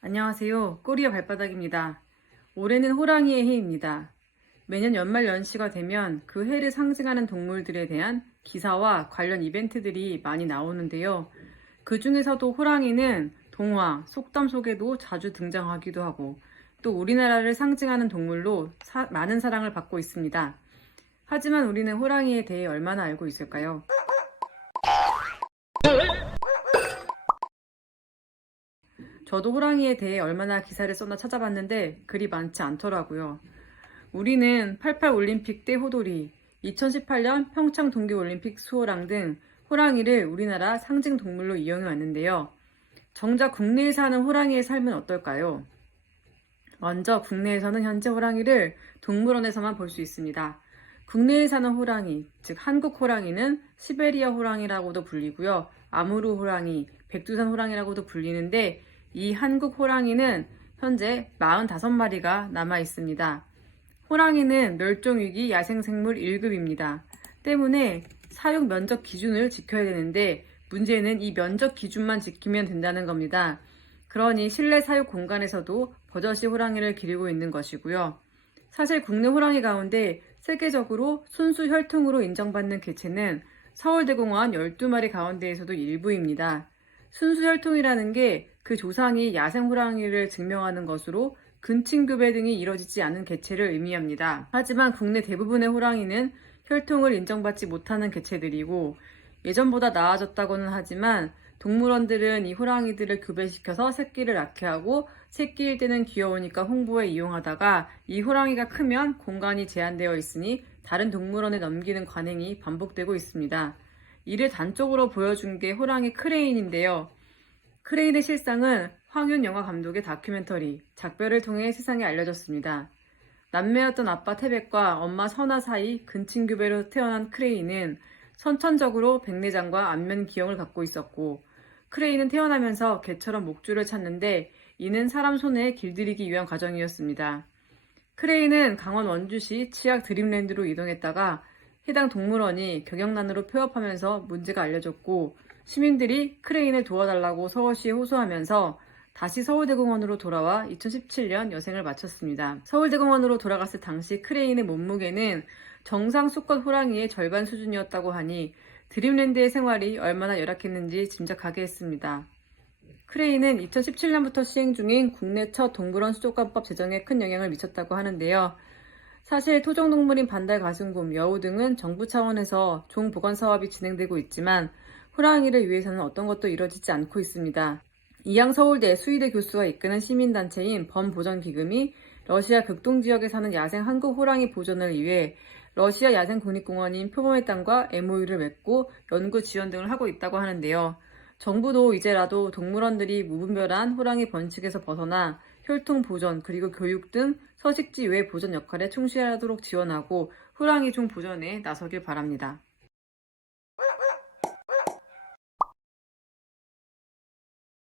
안녕하세요. 꼬리의 발바닥입니다. 올해는 호랑이의 해입니다. 매년 연말 연시가 되면 그 해를 상징하는 동물들에 대한 기사와 관련 이벤트들이 많이 나오는데요. 그 중에서도 호랑이는 동화, 속담 속에도 자주 등장하기도 하고 또 우리나라를 상징하는 동물로 많은 사랑을 받고 있습니다. 하지만 우리는 호랑이에 대해 얼마나 알고 있을까요? 저도 호랑이에 대해 얼마나 기사를 썼나 찾아봤는데 그리 많지 않더라고요. 우리는 88 올림픽 때 호돌이, 2018년 평창 동계올림픽 수호랑 등 호랑이를 우리나라 상징 동물로 이용해 왔는데요. 정작 국내에 사는 호랑이의 삶은 어떨까요? 먼저 국내에서는 현재 호랑이를 동물원에서만 볼 수 있습니다. 국내에 사는 호랑이, 즉 한국 호랑이는 시베리아 호랑이라고도 불리고요. 아무르 호랑이, 백두산 호랑이라고도 불리는데 이 한국 호랑이는 현재 45마리가 남아 있습니다. 호랑이는 멸종위기 야생생물 1급입니다. 때문에 사육 면적 기준을 지켜야 되는데 문제는 이 면적 기준만 지키면 된다는 겁니다. 그러니 실내 사육 공간에서도 버젓이 호랑이를 기르고 있는 것이고요. 사실 국내 호랑이 가운데 세계적으로 순수 혈통으로 인정받는 개체는 서울대공원 12마리 가운데에서도 일부입니다. 순수 혈통이라는 게 그 조상이 야생 호랑이를 증명하는 것으로 근친교배 등이 이뤄지지 않은 개체를 의미합니다. 하지만 국내 대부분의 호랑이는 혈통을 인정받지 못하는 개체들이고 예전보다 나아졌다고는 하지만 동물원들은 이 호랑이들을 교배시켜서 새끼를 낳게 하고 새끼일 때는 귀여우니까 홍보에 이용하다가 이 호랑이가 크면 공간이 제한되어 있으니 다른 동물원에 넘기는 관행이 반복되고 있습니다. 이를 단적으로 보여준 게 호랑이 크레인인데요. 크레인의 실상은 황윤 영화 감독의 다큐멘터리 작별을 통해 세상에 알려졌습니다. 남매였던 아빠 태백과 엄마 선아 사이 근친교배로 태어난 크레인은 선천적으로 백내장과 안면 기형을 갖고 있었고 크레인은 태어나면서 개처럼 목줄을 찾는데 이는 사람 손에 길들이기 위한 과정이었습니다. 크레인은 강원 원주시 치악 드림랜드로 이동했다가 해당 동물원이 경영난으로 폐업하면서 문제가 알려졌고 시민들이 크레인을 도와달라고 서울시에 호소하면서 다시 서울대공원으로 돌아와 2017년 여생을 마쳤습니다. 서울대공원으로 돌아갔을 당시 크레인의 몸무게는 정상 수컷 호랑이의 절반 수준이었다고 하니 드림랜드의 생활이 얼마나 열악했는지 짐작하게 했습니다. 크레인은 2017년부터 시행 중인 국내 첫 동물원 수족관법 제정에 큰 영향을 미쳤다고 하는데요. 사실 토종동물인 반달 가슴곰, 여우 등은 정부 차원에서 종보건 사업이 진행되고 있지만 호랑이를 위해서는 어떤 것도 이뤄지지 않고 있습니다. 이양 서울대 수의대 교수가 이끄는 시민단체인 범보전기금이 러시아 극동지역에 사는 야생 한국 호랑이 보존을 위해 러시아 야생국립공원인 표범의 땅과 MOU를 맺고 연구 지원 등을 하고 있다고 하는데요. 정부도 이제라도 동물원들이 무분별한 호랑이 번식에서 벗어나 혈통 보존 그리고 교육 등 서식지 외 보존 역할에 충실하도록 지원하고 호랑이 종 보존에 나서길 바랍니다.